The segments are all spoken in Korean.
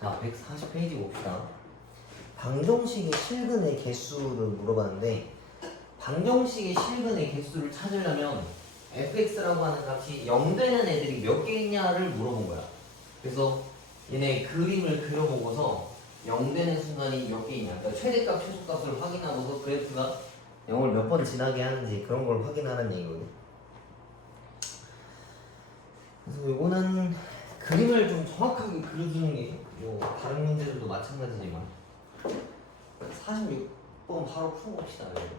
자, 140페이지 봅시다. 방정식의 실근의 개수를 물어봤는데 방정식의 실근의 개수를 찾으려면 fx라고 하는 값이 0 되는 애들이 몇 개 있냐를 물어본 거야. 그래서 얘네 그림을 그려보고서 0 되는 순간이 몇 개 있냐. 그러니까 최대값, 최소값을 확인하고서 그래프가 0을 몇 번 지나게 하는지 그런 걸 확인하는 얘기거든. 그래서 이거는 그림을 좀 정확하게 그려주는 게 뭐 다른 문제들도 마찬가지지만 46번 바로 풀어봅시다. 여러분.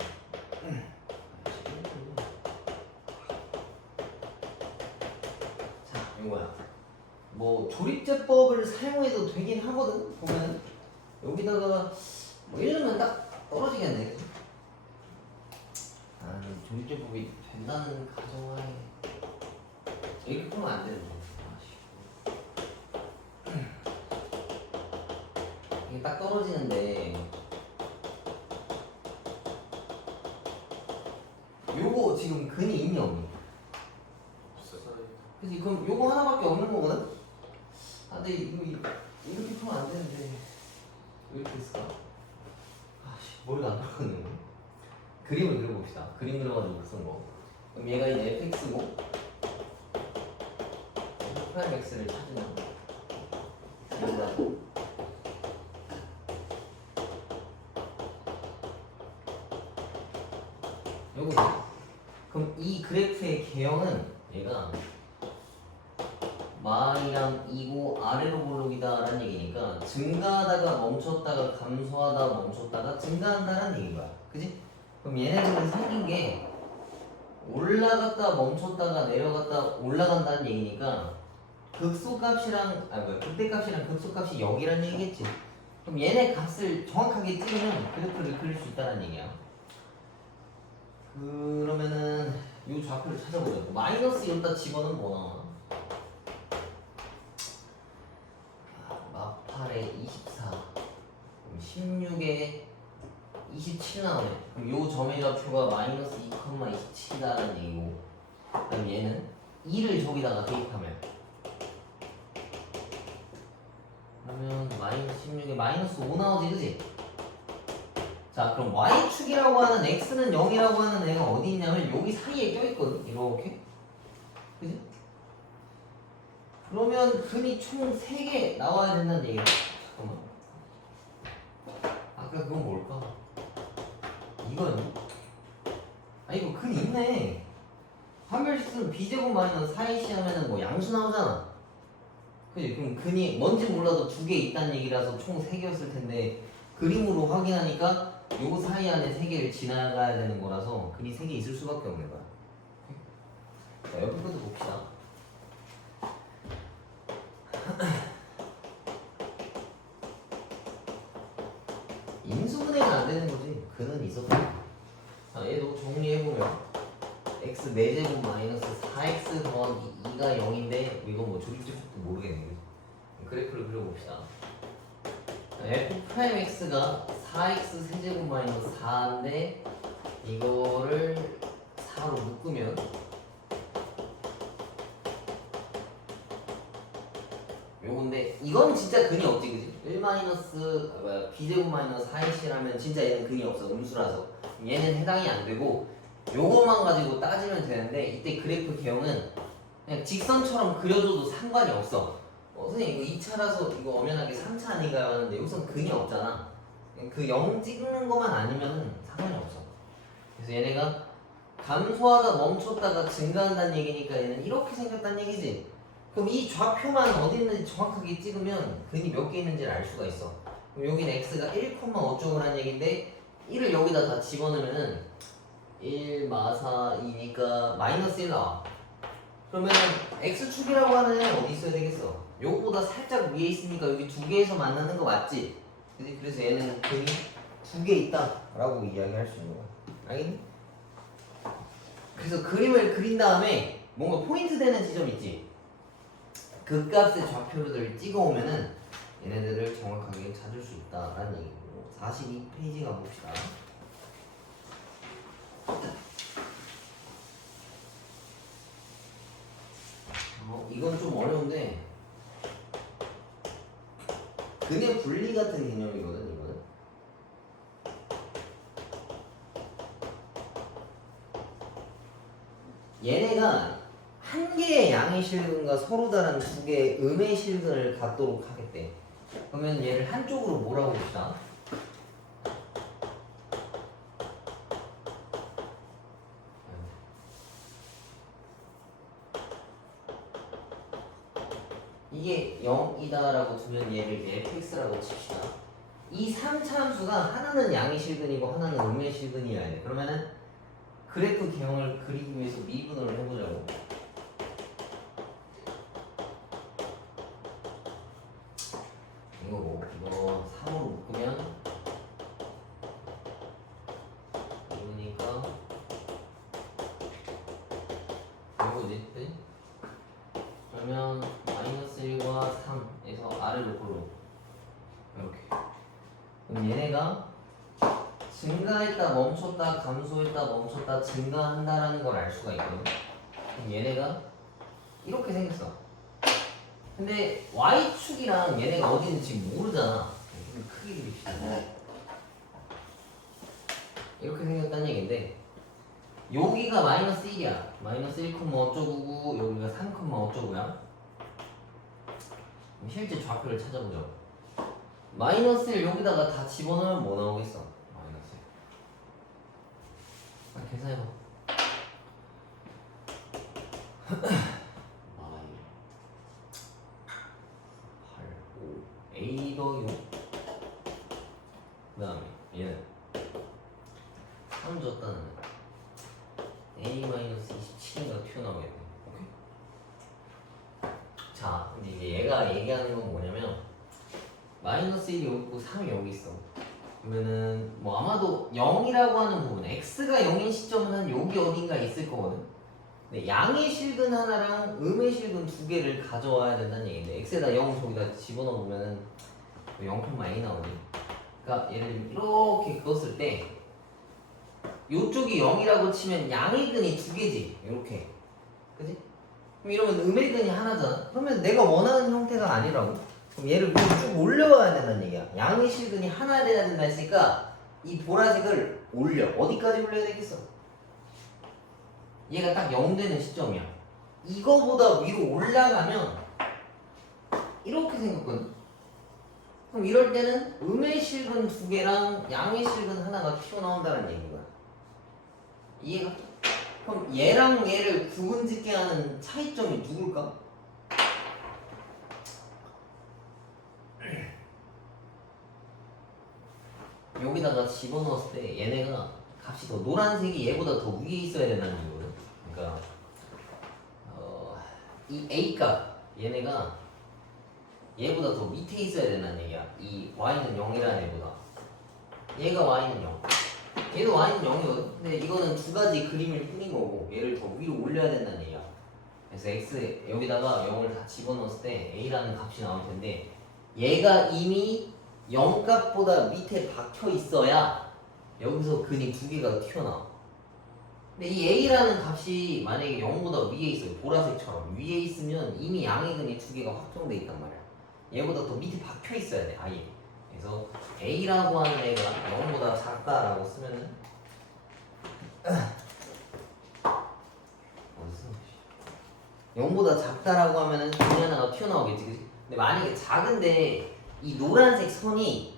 자, 이거야. 뭐 조립제법을 사용해도 되긴 하거든. 보면 여기다가 뭐 이러면 딱 떨어지겠네. 아, 조립제법이 된다는 가정하에 이렇게 풀면 안 되는 거. 이게 딱 떨어지는데 요거 지금 근이 있냐 없니? 그치 그럼 요거 하나밖에 없는 거거든? 아 근데 이거 이- 이렇게 풀면 안 되는데 왜 이렇게 했을까? 아씨 머리가 안거 그림을 그려봅시다 그림 그려가지고 쓴 거 그럼 얘가 이제 fx고 프라임 x를 찾으면 여기다 요거 그럼 이 그래프의 개형은 얘가 마이랑 2고 아래로 볼록이다 라는 얘기니까 증가하다가 멈췄다가 감소하다 멈췄다가 증가한다는 얘기인 거야. 그지? 그럼 얘네들은 생긴 게 올라갔다 멈췄다가 내려갔다 올라간다는 얘기니까 극소값이랑 아 뭐야 극대값이랑 극소값이 0이라는 얘기겠지. 그럼 얘네 값을 정확하게 찍으면 그래프를 그릴 수 있다는 얘기야 그러면은 이 좌표를 찾아보자고 마이너스 여기다 집어넣으면 뭐 나와? 아, 마팔에 24 그럼 16에 27 나오네 그럼 요 점의 좌표가 마이너스 2,27이라는 얘기고 그럼 얘는 2를 저기다가 대입하면 그러면 마이너스 16에 마이너스 5 나오지 그지? 자 그럼 y축이라고 하는 x는 0이라고 하는 애가 어디 있냐면 여기 사이에 껴있거든 이렇게 그지? 그러면 근이 총 3개 나와야 된다는 얘기야 잠깐만 아까 그건 뭘까? 이건 아 이거 근 있네 판별식은 b제곱 마이너스 4ac 하면은 뭐 양수 나오잖아 그지? 그럼 근이 뭔지 몰라도 두 개 있다는 얘기라서 총 3개였을 텐데 그림으로 확인하니까 요 사이 안에 세 개를 지나가야 되는 거라서 근이 세 개 있을 수밖에 없는 거야. 자, 옆에 것도 봅시다. 인수분해가 안 되는 거지. 근은 있었다. 자, 얘도 정리해보면 x 4제곱 마이너스 4x 더하기 2가 0인데 이건 뭐 조립제법도 모르겠네. 그지? 그래프를 그려봅시다. F 프라임 x가 4x 세제곱 마이너스 4인데 이거를 4로 묶으면 요건데 이건 진짜 근이 없지 그지? 1 마이너스 b제곱 마이너스 4x라면 진짜 얘는 근이 없어 음수라서. 얘는 해당이 안 되고 요것만 가지고 따지면 되는데 이때 그래프 개형은 그냥 직선처럼 그려줘도 상관이 없어 어, 선생님 이거 2차라서 이거 엄연하게 3차 아닌가요? 하는데 여기선 근이 없잖아. 그 0 찍는 것만 아니면 상관이 없어. 그래서 얘네가 감소하다 멈췄다가 증가한다는 얘기니까 얘는 이렇게 생겼다는 얘기지. 그럼 이 좌표만 어디 있는지 정확하게 찍으면 근이 몇 개 있는지를 알 수가 있어. 그럼 여기는 x가 1, 어쩌고 라는 얘기인데 1을 여기다 다 집어넣으면은 1 마사 2니까 마이너스 1 나와. 그러면 x축이라고 하는 애는 어디 있어야 되겠어? 요거보다 살짝 위에 있으니까 여기 두 개에서 만나는 거 맞지? 그지? 그래서 얘는 근이 두 개 있다 라고 이야기할 수 있는 거야. 알겠니? 그래서 그림을 그린 다음에 뭔가 포인트 되는 지점 있지? 그 값의 좌표를 찍어오면은 얘네들을 정확하게 찾을 수 있다라는 얘기고 42페이지 가봅시다. 어, 이건 좀 어려운데 근의 분리 같은 개념이거든 이거는. 얘네가 한 개의 양의 실근과 서로 다른 두 개의 음의 실근을 갖도록 하겠대. 그러면 얘를 한쪽으로 뭐라고 봅시다. 이게 0이다라고 두면 얘를 fx라고 칩시다. 이 3차 함수가 하나는 양의 실근이고 하나는 음의 실근이어야 돼. 그러면은 그래프 개형을 그리기 위해서 미분을 해보자고. 이거 뭐 이거 3으로 묶으면 이거니까 이거지, 그지? 그러면 마이너스 1과 3에서 아래로 골로 이렇게 그럼 얘네가 증가했다 멈췄다 감소했다 멈췄다 증가한다라는 걸 알 수가 있거든 그럼 얘네가 이렇게 생겼어 근데 y축이랑 얘네가 어디인지 모르잖아 좀 크게 그립시다 이렇게 생겼다는 얘기인데 여기가 마이너스 1이야. 마이너스 1, 어쩌고고 여기가 3, 어쩌고야. 실제 좌표를 찾아보죠. 마이너스를 여기다가 다 집어넣으면 뭐 나오겠어? 마이너스 1. 아, 계산해봐. 마이 8, 5, A 더하기 5. 그 다음에 얘는 3 줬다는 A-27인가 튀어나오겠네. 오케이? 자, 근데 이제 얘가 얘기하는 건 뭐냐면 마이너스 1이 여기 있고 3이 여기 있어. 그러면은 뭐 아마도 0이라고 하는 부분, x가 0인 시점은 한 여기 어딘가 있을 거거든. 근데 양의 실근 하나랑 음의 실근 두 개를 가져와야 된다는 얘기인데 x에다 0 저기다 집어넣어 보면은 0.a 나오지. 그러니까 예를 들면 이렇게 그었을 때 요쪽이 0이라고 치면 양의 근이 두 개지 이렇게 그지? 그럼 이러면 음의 근이 하나잖아 그러면 내가 원하는 형태가 아니라고 그럼 얘를 위로 쭉 올려와야 된다는 얘기야 양의 실근이 하나 돼야 된다 했으니까 이 보라색을 올려 어디까지 올려야 되겠어? 얘가 딱 0 되는 시점이야 이거보다 위로 올라가면 이렇게 생겼거든 그럼 이럴 때는 음의 실근 두 개랑 양의 실근 하나가 튀어나온다는 얘기인 거야 이해가? 그럼 얘랑 얘를 구분짓게 하는 차이점이 누굴까? 여기다가 집어넣었을 때 얘네가 값이 더 노란색이 얘보다 더 위에 있어야 된다는 거거든. 그러니까 어, 이 A 값 얘네가 얘보다 더 밑에 있어야 된다는 얘기야. 이 y는 0이라는 애보다. 얘가 y는 0. 얘도 y는 0이거든. 근데 이거는 두 가지 그림을 뿐인 거고 얘를 더 위로 올려야 된다는 얘기야. 그래서 x 여기다가 0을 다 집어넣었을 때 a라는 값이 나올 텐데 얘가 이미 0 값보다 밑에 박혀 있어야 여기서 근이 두 개가 튀어나와. 근데 이 a라는 값이 만약에 0보다 위에 있어요. 보라색처럼 위에 있으면 이미 양의 근이 두 개가 확정돼 있단 말이야. 얘보다 더 밑에 박혀 있어야 돼. 아예. 그래서 a라고 하는 애가 0보다 작다라고 쓰면은 어디서 0보다 작다라고 하면은 분이 하나가 튀어나오겠지, 그지? 근데 만약에 작은데 이 노란색 선이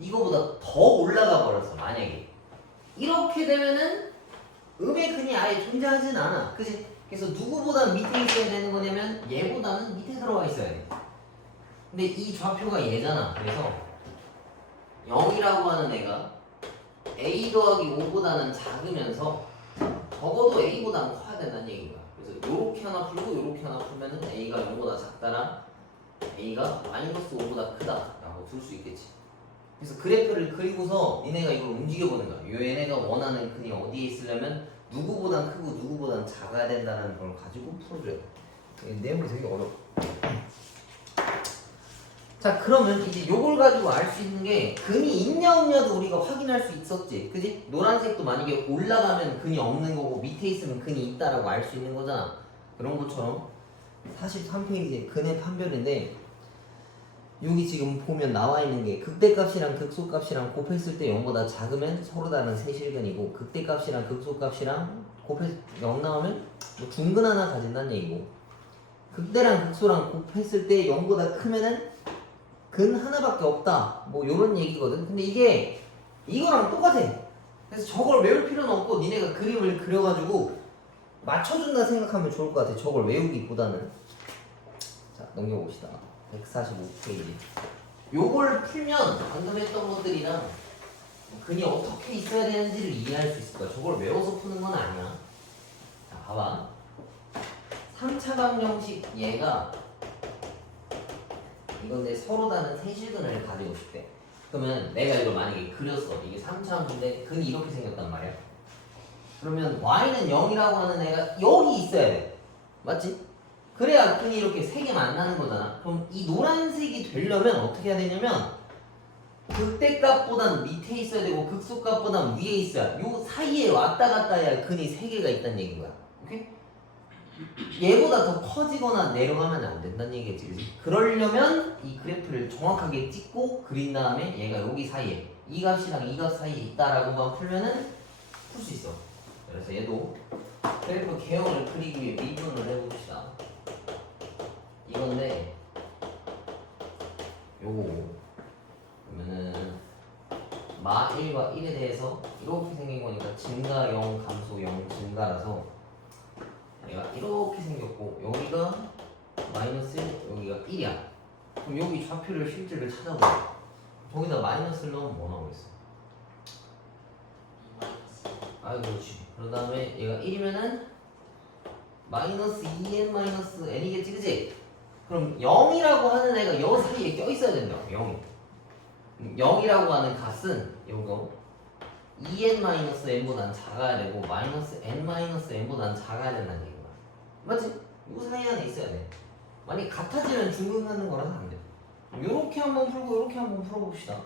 이거보다 더 올라가 버렸어, 만약에 이렇게 되면은 음의 근이 아예 존재하진 않아, 그지? 그래서 누구보다 밑에 있어야 되는 거냐면 얘보다는 밑에 들어가 있어야 돼. 근데 이 좌표가 얘잖아. 그래서 0이라고 하는 애가 a 더하기 5보다는 작으면서 적어도 a보다는 커야 된다는 얘기인 거야. 그래서 요렇게 하나 풀고 요렇게 하나 풀면은 a가 0보다 작다랑 a가 마이너스 5보다 크다라고 둘 수 있겠지. 그래서 그래프를 그리고서 니네가 이걸 움직여보는 거야. 요 얘네가 원하는 근이 어디에 있으려면 누구보단 크고 누구보단 작아야 된다는 걸 가지고 풀어줘야 돼. 이 내용이 되게 어려워. 자 그러면 이제 요걸 가지고 알 수 있는 게 근이 있냐 없냐도 우리가 확인할 수 있었지 그지? 노란색도 만약에 올라가면 근이 없는 거고 밑에 있으면 근이 있다라고 알 수 있는 거잖아 그런 것처럼 43페이지에 근의 판별인데 여기 지금 보면 나와 있는 게 극대값이랑 극소값이랑 곱했을 때 0보다 작으면 서로 다른 세실근이고 극대값이랑 극소값이랑 곱해 0 나오면 뭐 중근 하나 가진다는 얘기고 극대랑 극소랑 곱했을 때 0보다 크면은 근 하나밖에 없다. 뭐 요런 얘기거든. 근데 이게 이거랑 똑같아. 그래서 저걸 외울 필요는 없고 니네가 그림을 그려가지고 맞춰준다 생각하면 좋을 것 같아 저걸 외우기보다는. 자 넘겨봅시다. 145페이지. 요걸 풀면 방금 했던 것들이랑 근이 어떻게 있어야 되는지를 이해할 수 있을 거야. 저걸 외워서 푸는 건 아니야. 자 봐봐. 3차방 형식 얘가 이건데 서로 다른 세실근을 가지고 싶대. 그러면 내가 이걸 만약에 그렸어. 이게 3차함수인데 근이 이렇게 생겼단 말이야 그러면 y는 0이라고 하는 애가 여기 있어야 돼 맞지? 그래야 근이 이렇게 세 개 만나는 거잖아 그럼 이 노란색이 되려면 어떻게 해야 되냐면 극대값보단 밑에 있어야 되고 극소값보단 위에 있어야 요 사이에 왔다 갔다 해야 근이 세 개가 있다는 얘기인 거야 오케이? 얘보다 더 커지거나 내려가면 안 된다는 얘기겠지 그지? 그러려면 이 그래프를 정확하게 찍고 그린 다음에 얘가 여기 사이에 이 값이랑 이 값 사이에 있다라고만 풀면은 풀 수 있어 그래서 얘도 그래프 개형을 그리기 위해 미분을 해봅시다. 이건데 요거 그러면은 마 1과 1에 대해서 이렇게 생긴 거니까 증가 0, 감소 0, 증가라서 얘가 이렇게 생겼고 여기가 마이너스 1, 여기가 1이야. 그럼 여기 좌표를 실제를 찾아보자. 거기다 마이너스를 넣으면 뭐 나오겠어? 아 그렇지 그 다음에 얘가 1이면은 마이너스 2n 마이너스 n이겠지 그지? 그럼 0이라고 하는 애가 여 사이에 껴있어야 된다 0이 0이라고 하는 값은 요거 2n 마이너스 n보단 작아야 되고 마이너스 n 마이너스 n보단 작아야 된다는 얘기야 맞지? 요 사이 안에 있어야 돼 만약 같아지면 중근하는 거라서 안 돼. 요렇게 한번 풀고 요렇게 한번 풀어봅시다.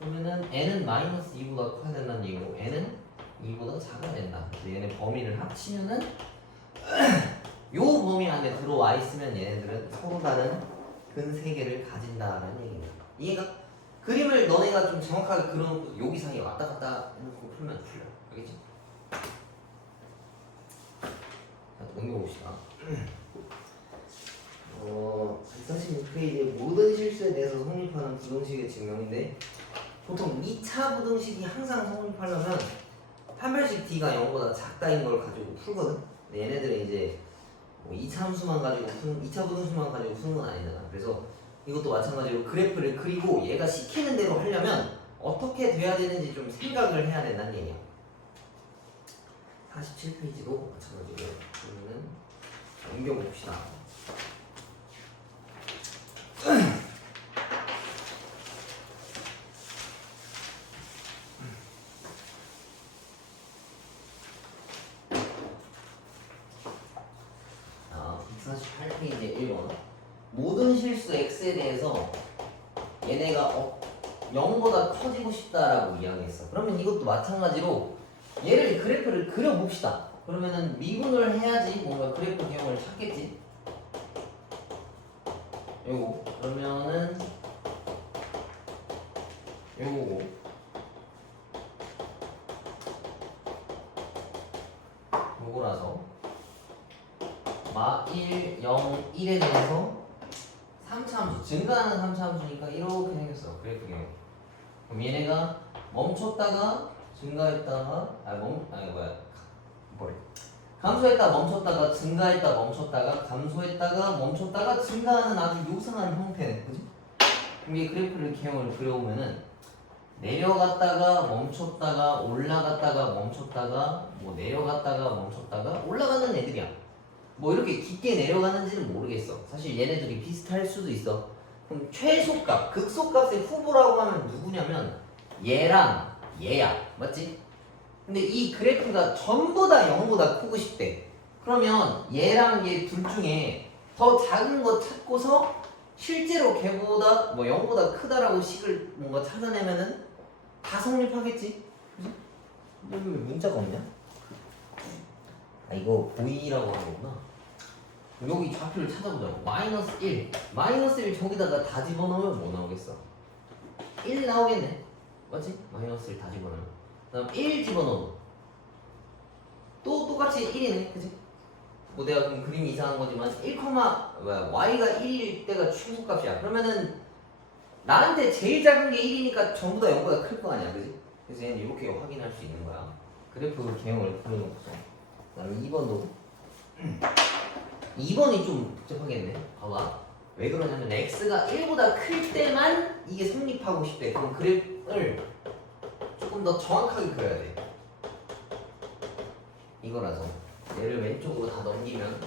그러면은 n은 마이너스 2보다 커야 된다는 얘기고 n은 2보다 작아야 된다. 얘네 범위를 합치면은 요 범위 안에 들어와 있으면 얘네들은 서로 다른 근세 개를 가진다라는 얘기입니다. 이해가? 그림을 너네가 좀 정확하게 그려놓고 여기 사이에 왔다 갔다 해놓고 풀면 풀려. 알겠지? 자, 넘겨봅시다. 어, 146페이지에 모든 실수에 대해서 성립하는 부등식의 증명인데 보통 2차 부등식이 항상 성립하려면 판별식 D가 0보다 작다인 걸 가지고 풀거든. 근데 얘네들은 이제 뭐 2차 함수만 가지고 푸는 2차 부등식만 가지고 푸는 건 아니잖아. 그래서 이것도 마찬가지로 그래프를 그리고 얘가 시키는 대로 하려면 어떻게 돼야 되는지 좀 생각을 해야 된다는 얘기야. 47페이지도 마찬가지로 그러면은 옮겨봅시다. 자, 148페이지 1번. 모든 실수 x에 대해서 얘네가 어, 0보다 커지고 싶다라고 이야기했어. 그러면 이것도 마찬가지로 얘를 그래프를 그려봅시다. 그러면은 미분을 해야지 뭔가 그래프 개형을 찾겠지. 요거 그러면은 요거고 요거라서 마 1, 0, 1에 대해서 3차 함수 증가하는 3차 함수니까 이렇게 생겼어 그래프경 그럼 얘네가 멈췄다가 증가했다가 아 멈 아니 뭐야? 뭐래 감소했다 멈췄다가 증가했다 멈췄다가 감소했다가 멈췄다가 증가하는 아주 요상한 형태네 그지? 그럼 이 그래프를 개형을 그려보면은 내려갔다가 멈췄다가 올라갔다가 멈췄다가 뭐 내려갔다가 멈췄다가 올라가는 애들이야 뭐 이렇게 깊게 내려가는지는 모르겠어 사실 얘네들이 비슷할 수도 있어 그럼 최소값 극소값의 후보라고 하면 누구냐면 얘랑 얘야 맞지? 근데 이 그래프가 전부 다 0보다 크고 싶대. 그러면 얘랑 얘 둘 중에 더 작은 거 찾고서 실제로 걔보다 뭐 0보다 크다라고 식을 뭔가 찾아내면은 다 성립하겠지? 그지? 왜 문자가 없냐? 아 이거 보이라고 한 거구나. 여기 좌표를 찾아보자고. 마이너스 1 마이너스 1 저기다가 다 집어넣으면 뭐 나오겠어? 1 나오겠네. 맞지? 마이너스 1 다 집어넣으면. 그 다음 1 집어넣어. 또 똑같이 1이네. 그치? 뭐 내가 그럼 그림이 이상한 거지만 1, 뭐야 y가 1일 때가 최소값이야. 그러면은 나한테 제일 작은 게 1이니까 전부 다 0보다 클 거 아니야. 그지? 그래서 얘는 이렇게 확인할 수 있는 거야. 그래프 개형을 그려놓고서. 그 다음에 2번도 2번이 좀 복잡하겠네. 봐봐. 왜 그러냐면 x가 1보다 클 때만 이게 성립하고 싶대. 그럼 그래프를 조금 더 정확하게 그려야 돼. 이거라서 얘를 왼쪽으로 다 넘기면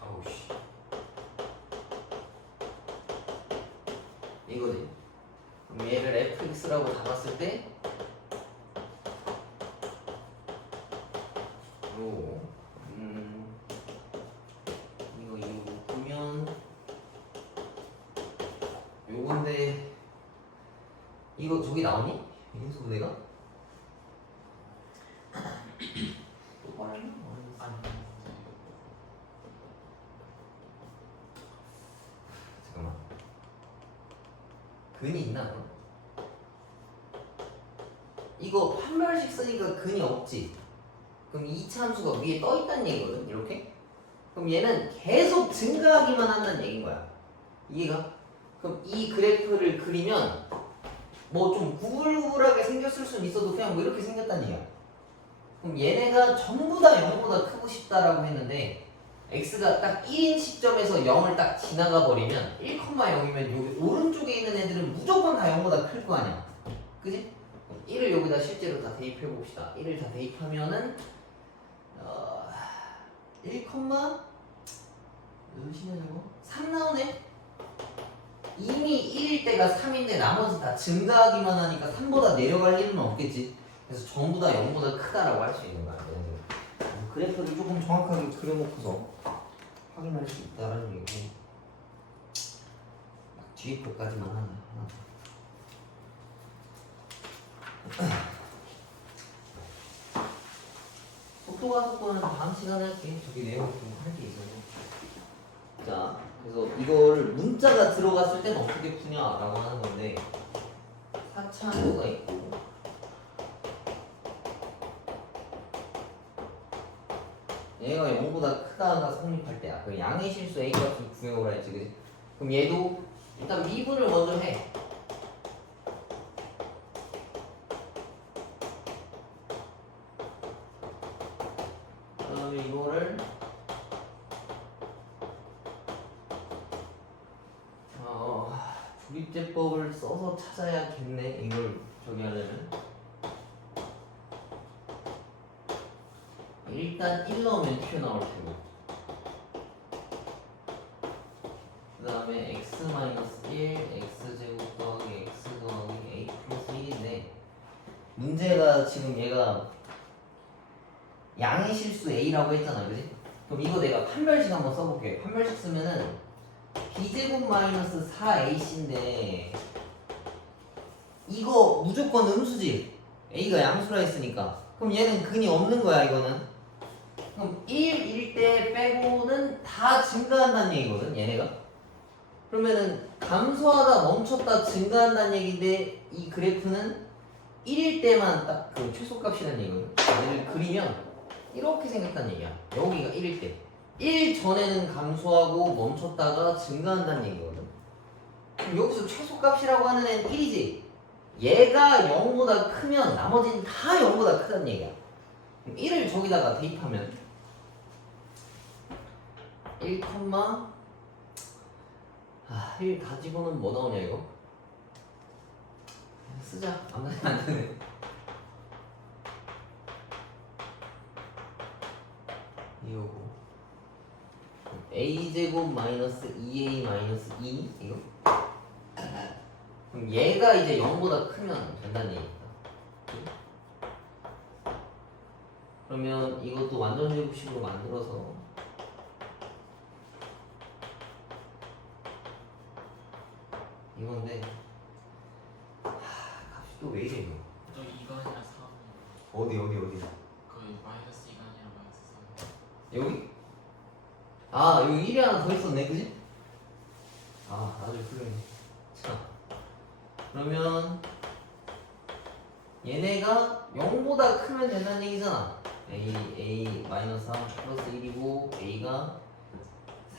아우 씨. 이거지. 그럼 얘를 fx라고 잡았을 때 요, 음, 이거 이거 보면 요건데 이거 저기 나오니? 인수 내가? 똑바로 해라. 잠깐만 근이 있나? 이거 판별식 쓰니까 근이 없지 그럼 이 참수가 위에 떠 있다는 얘기거든 이렇게 그럼 얘는 계속 증가하기만 한다는 얘기인 거야 이해가? 그럼 이 그래프를 그리면 뭐 좀 구불구불하게 생겼을 수는 있어도 그냥 뭐 이렇게 생겼다는 얘기야 그럼 얘네가 전부 다 0보다 크고 싶다라고 했는데 x가 딱 1인 시점에서 0을 딱 지나가 버리면 1,0이면 여기 오른쪽에 있는 애들은 무조건 다 0보다 클 거 아니야 그지? 1을 여기다 실제로 다 대입해 봅시다 1을 다 대입하면은 어, 1, 몇이냐 이거? 3 나오네? 이미 1일 때가 3인데 나머지 다 증가하기만 하니까 3보다 내려갈 일은 없겠지 그래서 전부 다 0보다 크다라고 할 수 있는 거야 그래프를 조금 정확하게 그려놓고서 확인할 수 있다라는 얘기고 막 뒤에 것까지만 하나. 속도가 속도는 다음 시간에 할게. 저기 내용 좀할게 있어서. 자, 그래서 이걸 문자가 들어갔을 땐 어떻게 푸냐라고 하는 건데 4차도가 있고 얘가 0보다 크다가 성립할 때야. 그 양의 실수 A 값을 구해오라 했지, 그지? 그럼 얘도 일단 미분을 먼저 해. 그다음에 이거를 어, 조립제법을 써서 찾아야겠네. 이걸 저기 하려면 일단 1 넣으면 튀어나올 테고. 그 다음에 x 마이너스 1 x 제곱 더하기 x 더하기 a 플러스 1인데 문제가 지금 얘가 양의 실수 a라고 했잖아 그지? 그럼 이거 내가 판별식 한번 써볼게. 판별식 쓰면은 b제곱 마이너스 4ac인데 이거 무조건 음수지. A가 양수라 했으니까. 그럼 얘는 근이 없는 거야 이거는 그럼 1일 때 빼고는 다 증가한다는 얘기거든 얘네가? 그러면은 감소하다 멈췄다 증가한다는 얘기인데 이 그래프는 1일 때만 딱 그 최소값이라는 얘기거든? 얘를 그리면 이렇게 생겼다는 얘기야. 여기가 1일 때 1 전에는 감소하고 멈췄다가 증가한다는 얘기거든? 그럼 여기서 최소값이라고 하는 애는 1이지. 얘가 0보다 크면 나머지는 다 0보다 크다는 얘기야. 그럼 1을 저기다가 대입하면 1, 아, 1 가지고는 뭐 나오냐 이거? 쓰자. 안 되네 안 되네. 이거고 a 제곱 마이너스 2a 마이너스 2 이거? 그럼 얘가 이제 0보다 크면 된다는 얘기다. 그러면 이것도 완전 제곱식으로 만들어서 이건데 하, 값이 또 왜 이래 이거? 저 2번이랑 3 어디 어디 어디? 거의 마이너스 2가 아니라 마이너스 3 여기? 아아 여기 1이 하나 더 있었네 그지? 아 아주 훌륭해 자 그러면 얘네가 0보다 크면 된다는 얘기잖아. A a 마이너스 3 플러스 1이고 a가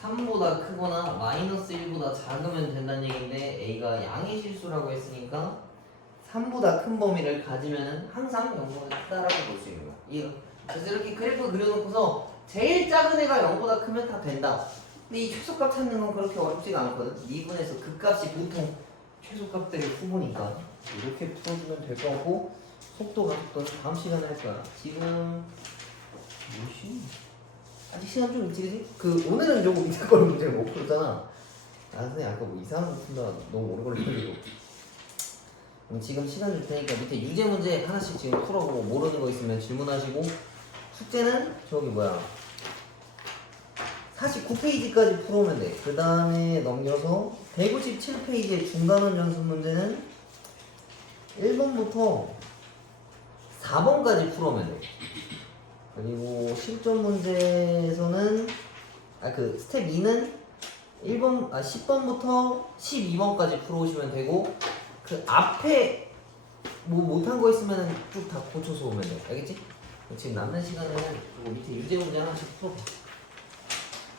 3보다 크거나 마이너스 1보다 작으면 된다는 얘기인데 a가 양의 실수라고 했으니까 3보다 큰 범위를 가지면은 항상 0보다 크다라고 볼 수 있는 거야. 이해가? 그래서 이렇게 그래프 그려놓고서 제일 작은 애가 0보다 크면 다 된다. 근데 이 최소값 찾는 건 그렇게 어렵지가 않거든. 미분에서 극값이 보통 최소값들이 후보니까. 이렇게 풀어주면 될것 같고 속도 가 속도는 다음 시간에 할 거야. 지금 뭐시? 아직 시간 좀 있지? 그 오늘은 조금 밑에 걸 문제를 못 풀었잖아 아 선생님 아까 뭐 이상한 거 푼다 너무 오래 걸리고 그럼 지금 시간 줄 테니까 밑에 유제 문제 하나씩 지금 풀어보고 모르는 거 있으면 질문하시고 숙제는 저기 뭐야 49페이지까지 풀어오면 돼. 그 다음에 넘겨서 197페이지의 중간원 연습 문제는 1번부터 4번까지 풀어오면 돼. 그리고 실전 문제에서는 아 그 스텝 2는 1번 아 10번부터 12번까지 풀어오시면 되고 그 앞에 뭐 못한 거 있으면 쭉 다 고쳐서 오면 돼. 알겠지? 지금 남는 시간에는 요 밑에 유제 문제 하나씩 풀어봐.